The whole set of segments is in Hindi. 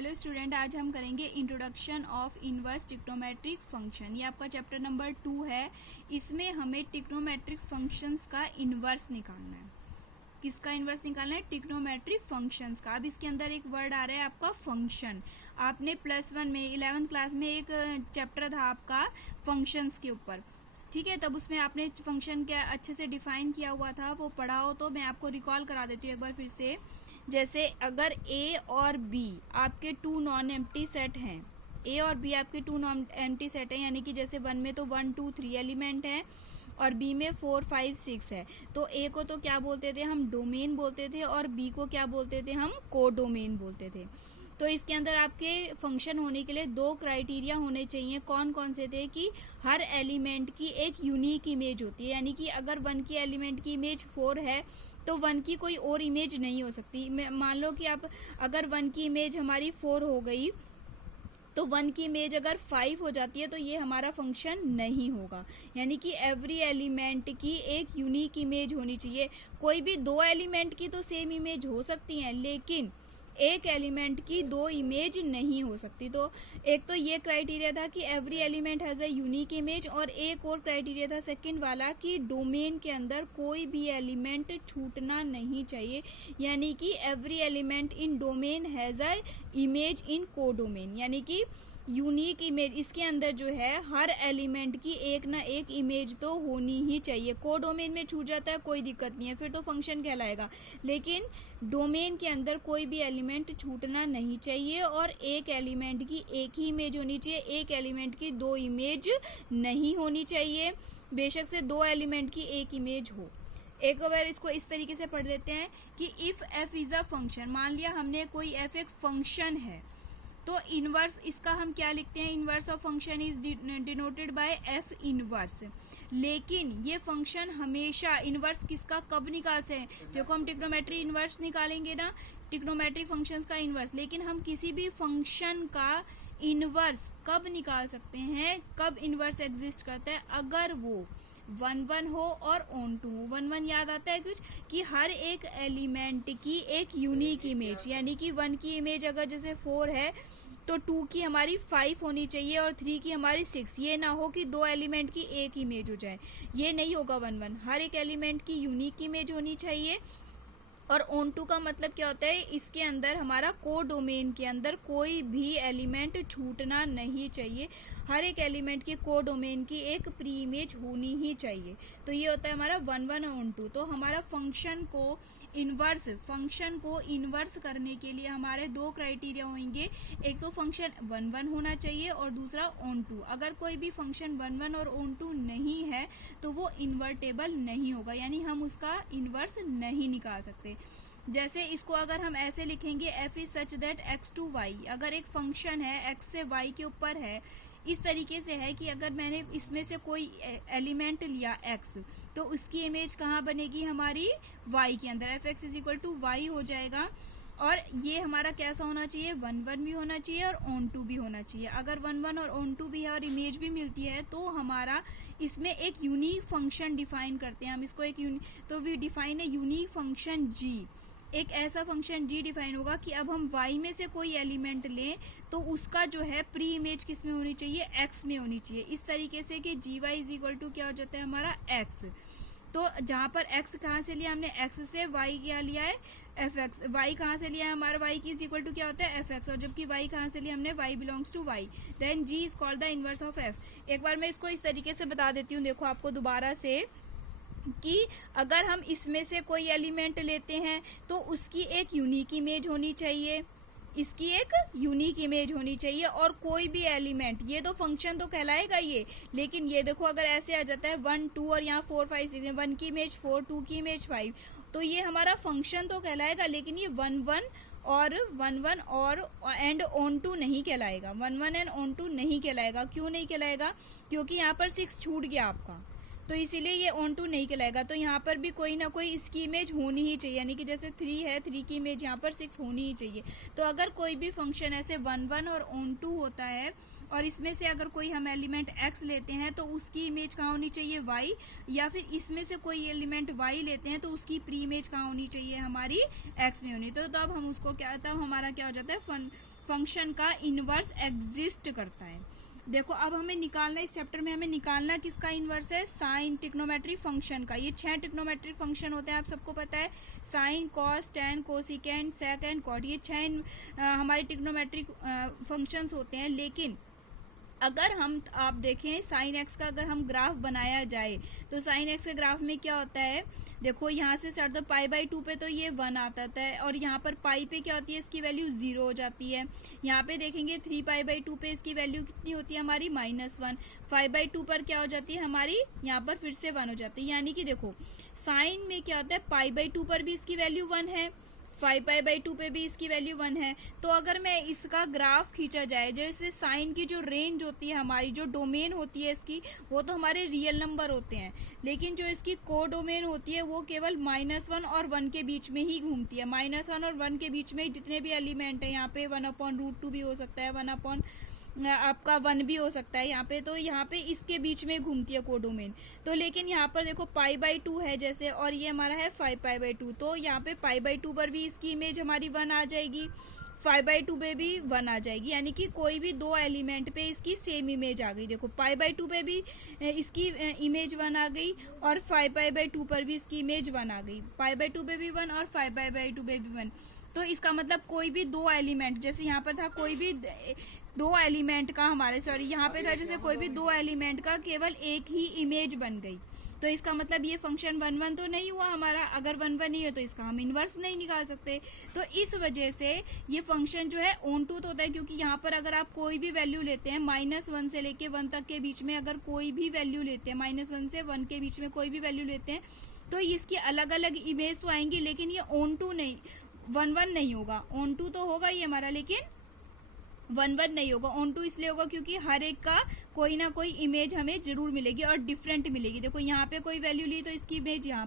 हेलो स्टूडेंट, आज हम करेंगे introduction of inverse trigonometric function. ये आपका चैप्टर नंबर 2 है। इसमें हमें ट्रिग्नोमेट्रिक फंक्शंस का इनवर्स निकालना है। किसका इनवर्स निकालना है? ट्रिग्नोमेट्रिक फंक्शंस का। अब इसके अंदर एक वर्ड आ रहा है आपका फंक्शन। आपने +1 में 11th क्लास में एक चैप्टर था आपका फंक्शंस के ऊपर, ठीक है। तब उसमें आपने फंक्शन क्या अच्छे से डिफाइन किया हुआ था, वो पढ़ा हो तो मैं आपको रिकॉल करा देती हूँ एक बार फिर से। जैसे अगर ए और बी आपके 2 नॉन एम्प्टी सेट हैं, ए और बी आपके 2 नॉन एम्प्टी सेट हैं, यानी कि जैसे 1 में तो 1 2 3 एलिमेंट हैं और बी में 4 5 6 है। तो ए को तो क्या बोलते थे हम? डोमेन बोलते थे, और बी को क्या बोलते थे हम? कोडोमेन बोलते थे। तो इसके अंदर आपके फंक्शन होने के लिए 2 क्राइटेरिया होने चाहिए। कौन कौन से थे? कि हर एलिमेंट की एक यूनिक इमेज होती है, यानी कि अगर 1 की एलिमेंट की इमेज 4 है तो 1 की कोई और इमेज नहीं हो सकती। मान लो कि आप अगर 1 की इमेज हमारी 4 हो गई तो 1 की इमेज अगर 5 हो जाती है तो ये हमारा फंक्शन नहीं होगा। यानी कि एवरी एलिमेंट की एक यूनिक इमेज होनी चाहिए। कोई भी 2 एलिमेंट की तो सेम इमेज हो सकती है, लेकिन एक एलिमेंट की 2 इमेज नहीं हो सकती। तो एक तो ये क्राइटेरिया था कि every element has a unique image, और एक और क्राइटेरिया था सेकंड वाला कि डोमेन के अंदर कोई भी एलिमेंट छूटना नहीं चाहिए, यानी कि every element in domain has a image in codomain, यानी कि यूनिक इमेज। इसके अंदर जो है हर एलिमेंट की एक ना एक इमेज तो होनी ही चाहिए। कोडोमेन में छूट जाता है कोई दिक्कत नहीं है, फिर तो फंक्शन कहलाएगा, लेकिन डोमेन के अंदर कोई भी एलिमेंट छूटना नहीं चाहिए, और एक एलिमेंट की एक ही इमेज होनी चाहिए, एक एलिमेंट की 2 इमेज नहीं होनी चाहिए। बेशक से 2 एलिमेंट की एक इमेज हो। एक बार इसको इस तरीके से पढ़ लेते हैं कि if F is a function. मान लिया हमने कोई एफ एक फंक्शन है, तो इनवर्स इसका हम क्या लिखते हैं? Inverse of function is denoted by F inverse. लेकिन ये फंक्शन हमेशा इनवर्स किसका कब निकाल से? देखो हम ट्रिग्नोमेट्री इनवर्स निकालेंगे ना, ट्रिग्नोमेट्री फंक्शंस का इनवर्स, लेकिन हम किसी भी फंक्शन का इनवर्स कब निकाल सकते हैं? कब इनवर्स एग्जिस्ट करता है? अगर वो 1 1 हो और ऑन टू हो। 1 1 याद आता है कुछ? कि हर एक एलिमेंट की एक यूनिक इमेज, यानी कि 1 की इमेज अगर जैसे 4 है तो 2 की हमारी 5 होनी चाहिए और 3 की हमारी 6। ये ना हो कि 2 एलिमेंट की एक इमेज हो जाए, ये नहीं होगा 1 1। हर एक एलिमेंट की यूनिक इमेज होनी चाहिए। और ऑन टू का मतलब क्या होता है? इसके अंदर हमारा कोडोमेन के अंदर कोई भी एलिमेंट छूटना नहीं चाहिए। हर एक एलिमेंट की कोडोमेन की एक प्री इमेज होनी ही चाहिए। तो ये होता है हमारा 1 1 ऑन टू। तो हमारा फंक्शन को इन्वर्स करने के लिए हमारे 2 क्राइटेरिया होंगे। एक तो फंक्शन 1 1 होना चाहिए और दूसरा ऑन टू। अगर कोई भी फंक्शन 1 1 और ऑन टू नहीं है तो वो इन्वर्टेबल नहीं होगा, यानी हम उसका इन्वर्स नहीं निकाल सकते। जैसे इसको अगर हम ऐसे लिखेंगे, f is such that x to y। अगर एक फंक्शन है x से y के ऊपर है, इस तरीके से है कि अगर मैंने इसमें से कोई एलिमेंट लिया x, तो उसकी इमेज कहाँ बनेगी? हमारी y के अंदर। f(x) is equal to y हो जाएगा। और ये हमारा कैसा होना चाहिए? 1 1 भी होना चाहिए और ऑन टू भी होना चाहिए। अगर 1 1 और ऑन टू भी है और इमेज भी मिलती है तो हमारा इसमें एक यूनिक फंक्शन डिफाइन करते हैं हम इसको। तो we define a unique function g। एक ऐसा फंक्शन g डिफाइन होगा कि अब हम y में से कोई एलिमेंट लें तो उसका जो है प्री इमेज किस में होनी चाहिए? x में होनी चाहिए। इस तरीके से कि gy इज इक्वल टू क्या हो जाता है? हमारा x। तो जहाँ पर x कहाँ से लिया हमने? x से y क्या लिया है? fx। y कहाँ से लिया है? हमारा y की इज इक्वल टू क्या होता है? fx। और जबकि y कहाँ से लिया हमने? y belongs to y। Then g is called the inverse of f। एक बार मैं इसको इस तरीके से बता देती हूँ, देखो आपको दोबारा से, कि अगर हम इसमें से कोई एलिमेंट लेते हैं तो उसकी एक यूनिक इमेज होनी चाहिए, इसकी एक यूनिक इमेज होनी चाहिए, और कोई भी एलिमेंट, ये तो फंक्शन तो कहलाएगा ये। लेकिन ये देखो अगर ऐसे आ जाता है 1 2 और यहाँ 4 5 6, 1 की इमेज 4, 2 की इमेज 5, तो ये हमारा फंक्शन तो कहलाएगा, लेकिन ये 1 1 और 1 1 और एंड ऑन टू नहीं कहलाएगा। 1 1 एंड ऑन टू नहीं कहलाएगा। क्यों नहीं कहलाएगा? क्योंकि यहाँ पर 6 छूट गया आपका। तो इसीलिए ये ऑन टू नहीं कहलाएगा। तो यहाँ पर भी कोई ना कोई इसकी इमेज होनी ही चाहिए, यानी कि जैसे 3 है, 3 की इमेज यहाँ पर 6 होनी ही चाहिए। तो अगर कोई भी फंक्शन ऐसे 1 1 और ऑन टू होता है और इसमें से अगर कोई हम एलिमेंट x लेते हैं तो उसकी इमेज कहाँ होनी चाहिए, y, या फिर इसमें से कोई एलिमेंट y लेते हैं तो उसकी प्री इमेज कहाँ होनी चाहिए, हमारी x में होनी। तो तब हम उसको क्या, तब हमारा क्या हो जाता है, फंक्शन का इनवर्स एग्जिस्ट करता है। देखो अब हमें निकालना, इस चैप्टर में हमें निकालना किसका इनवर्स है, साइन ट्रिग्नोमेट्रिक फंक्शन का। ये 6 ट्रिग्नोमेट्रिक फंक्शन होते हैं, आप सबको पता है, sine, cos, tan, cosecant, secant, cot, ये 6 हमारे ट्रिग्नोमेट्रिक फंक्शंस होते हैं। लेकिन अगर हम, आप देखें साइन एक्स का अगर हम ग्राफ बनाया जाए तो साइन एक्स के ग्राफ में क्या होता है, देखो यहाँ से स्टार्ट, तो π/2 पे तो ये 1 आता है और यहाँ पर पाई पे क्या होती है, इसकी वैल्यू 0 हो जाती है। यहाँ पे देखेंगे 3π/2 पे इसकी वैल्यू कितनी होती है हमारी, -1। 5/2 पर क्या हो जाती है हमारी, यहाँ पर फिर से 1 हो जाती है। यानी कि देखो साइन में क्या होता है, π/2 पर भी इसकी वैल्यू 1 है, 5π/2 पे भी इसकी वैल्यू 1 है। तो अगर मैं इसका ग्राफ खींचा जाए, जैसे साइन की जो रेंज होती है हमारी, जो डोमेन होती है इसकी, वो तो हमारे रियल नंबर होते हैं, लेकिन जो इसकी को डोमेन होती है वो केवल -1 और 1 के बीच में ही घूमती है। -1 और 1 के बीच में जितने भी एलिमेंट है, यहाँ पे 1/√2 भी हो सकता है, 1 आपका 1 भी हो सकता है यहाँ पे, तो यहाँ पे इसके बीच में घूमती है कोडोमेन। तो लेकिन यहाँ पर देखो π/2 है जैसे, और ये हमारा है 5π/2, तो यहाँ पे π/2 पर भी इसकी इमेज हमारी 1 आ जाएगी, 5/2 पे भी 1 आ जाएगी, यानी कि कोई भी 2 एलिमेंट पे इसकी सेम इमेज आ गई। देखो π/2 पे भी इसकी इमेज 1 आ गई और 5π/2 पर भी इसकी इमेज 1 आ गई, π/2 पे भी 1 और 5π/2 पे भी 1। तो इसका मतलब कोई भी 2 एलिमेंट, जैसे यहाँ पर था कोई भी 2 एलिमेंट का हमारे, सॉरी यहाँ पे था जैसे कोई भी 2 एलिमेंट का केवल एक ही इमेज बन गई। तो इसका मतलब ये फंक्शन 1 1 तो नहीं हुआ हमारा, अगर 1 1 नहीं है तो इसका हम इन्वर्स नहीं निकाल सकते। तो इस वजह से ये फंक्शन जो है ऑन टू तो होता है, क्योंकि यहाँ पर अगर आप कोई भी वैल्यू लेते हैं, -1 से लेके 1 तक के बीच में अगर कोई भी वैल्यू लेते हैं, -1 से 1 के बीच में कोई भी वैल्यू लेते हैं, तो इसकी अलग अलग इमेज तो आएंगी, लेकिन ये ऑन टू नहीं, 1 1 नहीं होगा। ऑन टू तो होगा ही हमारा, लेकिन 1 1 नहीं होगा। ऑन टू इसलिए होगा क्योंकि हर एक का कोई ना कोई इमेज हमें जरूर मिलेगी और डिफरेंट मिलेगी। देखो यहाँ पे कोई वैल्यू ली तो इसकी इमेज यहाँ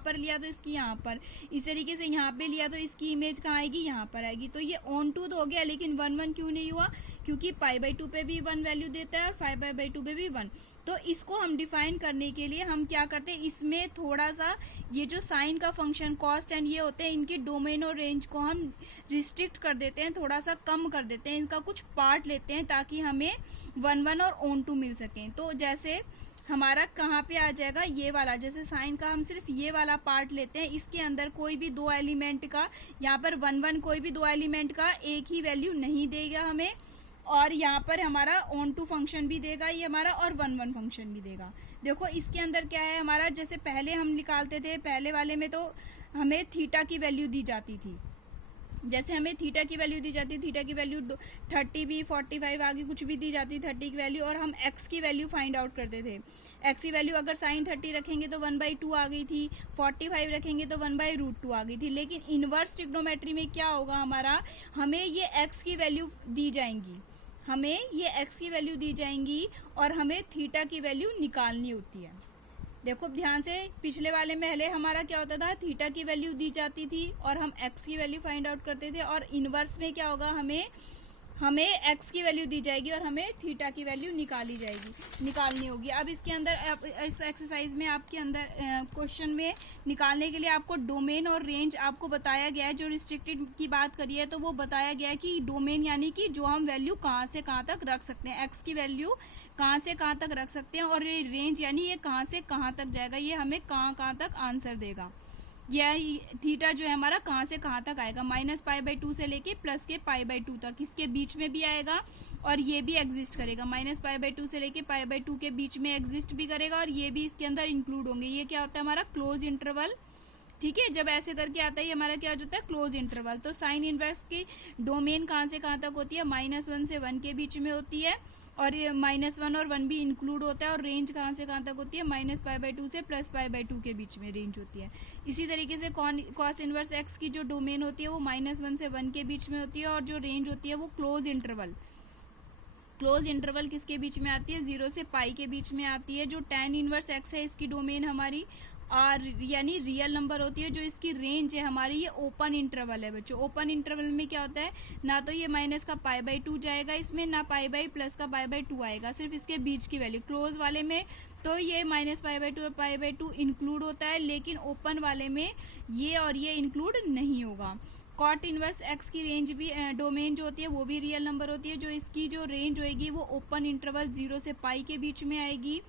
पर लिया तो इसकी यहाँ पर, इस तरीके से यहाँ पे लिया तो इसकी इमेज कहाँ आएगी, यहाँ पर आएगी। तो ये ऑन टू तो हो गया, लेकिन 1 1 क्यों नहीं हुआ, क्योंकि π/2 पे भी 1 वैल्यू देता है और 5π/2 पे भी 1। तो इसको हम डिफाइन करने के लिए हम क्या करते हैं, इसमें थोड़ा सा ये जो साइन का फंक्शन, कॉस्ट एंड ये होते हैं, इनकी डोमेन और रेंज को हम रिस्ट्रिक्ट कर देते हैं, थोड़ा सा कम कर देते हैं, इनका कुछ पार्ट लेते हैं ताकि हमें 1 1 और ऑन टू मिल सकें। तो जैसे हमारा कहाँ पे आ जाएगा, ये वाला, जैसे साइन का हम सिर्फ ये वाला पार्ट लेते हैं, इसके अंदर कोई भी 2 एलिमेंट का, यहाँ पर 1 1 कोई भी 2 एलिमेंट का एक ही वैल्यू नहीं देगा हमें, और यहाँ पर हमारा ऑन टू फंक्शन भी देगा ये हमारा, और 1 1 फंक्शन भी देगा। देखो इसके अंदर क्या है हमारा, जैसे पहले हम निकालते थे, पहले वाले में तो हमें थीटा की वैल्यू दी जाती थी, जैसे हमें थीटा की वैल्यू दी जाती है, थीटा की वैल्यू 30 भी, 45 आगे कुछ भी दी जाती है 30 की वैल्यू, और हम एक्स की वैल्यू फाइंड आउट करते थे। एक्स की वैल्यू अगर साइन 30 रखेंगे तो 1/2 आ गई थी, 45 रखेंगे तो 1/√2 आ गई थी। लेकिन इनवर्स ट्रिग्नोमेट्री में क्या होगा हमारा, हमें ये एक्स की वैल्यू दी जाएंगी, हमें ये एक्स की वैल्यू दी जाएंगी और हमें थीटा की वैल्यू निकालनी होती है। देखो ध्यान से, पिछले वाले में पहले हमारा क्या होता था, थीटा की वैल्यू दी जाती थी और हम एक्स की वैल्यू फाइंड आउट करते थे, और इनवर्स में क्या होगा, हमें एक्स की वैल्यू दी जाएगी और हमें थीटा की वैल्यू निकालनी होगी। अब इसके अंदर, इस एक्सरसाइज में आपके अंदर क्वेश्चन में निकालने के लिए आपको डोमेन और रेंज आपको बताया गया है। जो रिस्ट्रिक्टेड की बात करी है तो वो बताया गया है कि डोमेन यानी कि जो हम वैल्यू कहाँ से कहाँ तक रख सकते हैं, एक्स की वैल्यू कहाँ से कहाँ तक रख सकते हैं, और रेंज यानी ये कहाँ से कहाँ तक जाएगा, ये हमें कहाँ तक आंसर देगा। यह थीटा जो है हमारा कहाँ से कहाँ तक आएगा, -π/2 से लेके प्लस के π/2 तक, इसके बीच में भी आएगा और ये भी एग्जिस्ट करेगा, -π/2 से लेके π/2 के बीच में एग्जिस्ट भी करेगा, और ये भी इसके अंदर इंक्लूड होंगे। ये क्या होता है हमारा क्लोज इंटरवल, ठीक है। जब ऐसे करके आता है ये हमारा क्या हो जाता है, क्लोज इंटरवल। तो साइन इनवर्स की डोमेन कहाँ से कहाँ तक होती है, -1 से 1 के बीच में होती है, और ये -1 और 1 भी इंक्लूड होता है, और रेंज कहाँ से कहाँ तक होती है, -π/2 से +π/2 के बीच में रेंज होती है। इसी तरीके से कॉस इनवर्स एक्स की जो डोमेन होती है वो -1 से 1 के बीच में होती है, और जो रेंज होती है वो क्लोज इंटरवल क्लोज इंटरवल किसके बीच में आती है, 0 से पाई के बीच में आती है। जो tan इनवर्स x है इसकी डोमेन हमारी और यानी रियल नंबर होती है। जो इसकी रेंज है हमारी ये ओपन इंटरवल है बच्चों। ओपन इंटरवल में क्या होता है, ना तो ये माइनस का π/2 जाएगा इसमें, ना π/ प्लस का π/2 आएगा, सिर्फ इसके बीच की वैल्यू। क्लोज वाले में तो ये माइनस π/2 और π/2 इंक्लूड होता है, लेकिन ओपन वाले में ये और ये इंक्लूड नहीं होगा। कॉट इनवर्स एक्स की रेंज भी डोमेन जो होती है वो भी रियल नंबर होती है। जो इसकी जो रेंज होएगी वो ओपन इंटरवल 0 से पाई के बीच में आएगी।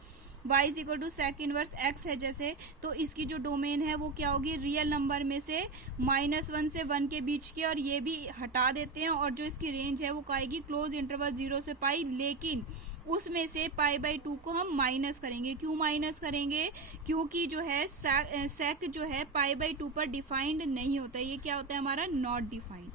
y is equal to sec inverse x है जैसे, तो इसकी जो डोमेन है वो क्या होगी, रियल नंबर में से -1 से 1 के बीच की, और ये भी हटा देते हैं। और जो इसकी रेंज है वो आएगी क्लोज इंटरवल 0 से पाई, लेकिन उसमें से π/2 को हम माइनस करेंगे। क्यों माइनस करेंगे, क्योंकि जो है सेक जो है π/2 पर डिफाइंड नहीं होता, ये क्या होता है हमारा नॉट डिफाइंड।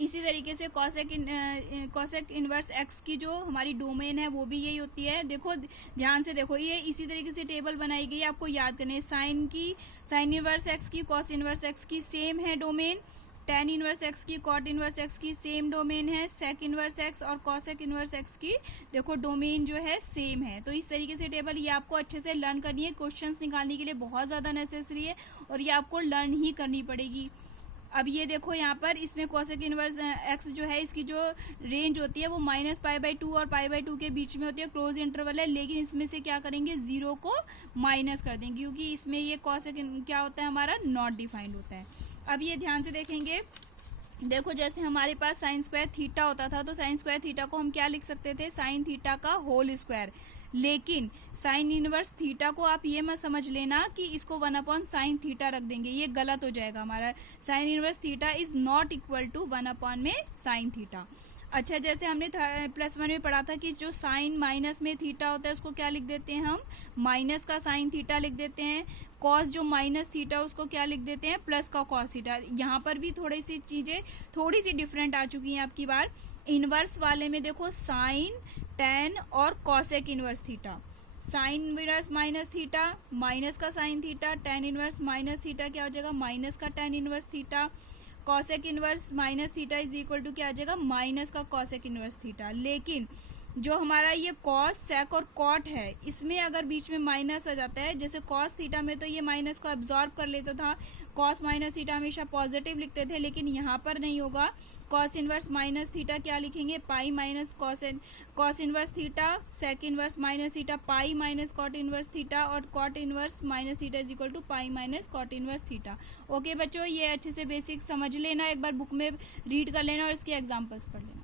इसी तरीके से कॉसेक इनवर्स एक्स की जो हमारी डोमेन है वो भी यही होती है। देखो ध्यान से देखो, ये इसी तरीके से टेबल बनाई गई है, आपको याद करना है। साइन इनवर्स एक्स की कॉस इनवर्स एक्स की सेम है डोमेन, tan इनवर्स एक्स की कॉट इनवर्स एक्स की सेम डोमेन है, सेक इनवर्स एक्स और कॉसेक इनवर्स एक्स की देखो डोमेन जो है सेम है। तो इस तरीके से टेबल ये आपको अच्छे से लर्न करनी है, क्वेश्चंस निकालने के लिए बहुत ज़्यादा नेसेसरी है और ये आपको लर्न ही करनी पड़ेगी। अब ये देखो यहाँ पर इसमें कॉसेक इनवर्स एक्स जो है इसकी जो रेंज होती है वो -π/2 और π/2 के बीच में होती है, क्लोज इंटरवल है, लेकिन इसमें से क्या करेंगे, 0 को माइनस कर देंगे, क्योंकि इसमें ये कॉसेक क्या होता है हमारा नॉट डिफाइंड होता है। अब ये ध्यान से देखेंगे, देखो जैसे हमारे पास साइन स्क्वायर थीटा होता था, तो साइन स्क्वायर थीटा को हम क्या लिख सकते थे, साइन थीटा का होल स्क्वायर। लेकिन साइन इनवर्स थीटा को आप ये मत समझ लेना कि इसको 1/sin थीटा रख देंगे, ये गलत हो जाएगा हमारा। Sine inverse theta is not equal to 1/sin theta. अच्छा, जैसे हमने +1 में पढ़ा था कि जो साइन माइनस में थीटा होता है उसको क्या लिख देते हैं हम, माइनस का साइन थीटा लिख देते हैं। कॉस जो माइनस थीटा उसको क्या लिख देते हैं, प्लस का कॉस थीटा। यहाँ पर भी थोड़ी सी चीज़ें थोड़ी सी डिफरेंट आ चुकी हैं आपकी बार। इनवर्स वाले में देखो साइन, टेन और cosec inverse theta. Sine inverse minus theta, minus का sine theta, tan inverse minus theta क्या हो जाएगा, माइनस का tan inverse theta. Cosec inverse minus theta is equal to क्या आ जाएगा, माइनस का कॉसेक इनवर्स थीटा। लेकिन जो हमारा ये कॉस, सेक और कॉट है, इसमें अगर बीच में माइनस आ जाता है, जैसे कॉस थीटा में तो ये माइनस को एब्जॉर्ब कर लेता था, कॉस माइनस थीटा हमेशा पॉजिटिव लिखते थे, लेकिन यहाँ पर नहीं होगा। कॉस इनवर्स माइनस थीटा क्या लिखेंगे, pi minus cos inverse theta, sec inverse minus theta pi minus cot inverse theta, और cot inverse minus theta is equal to pi minus cot inverse theta. Okay बच्चों, ये अच्छे से बेसिक समझ लेना, एक बार बुक में रीड कर लेना और इसके एग्जाम्पल्स पढ़ लेना।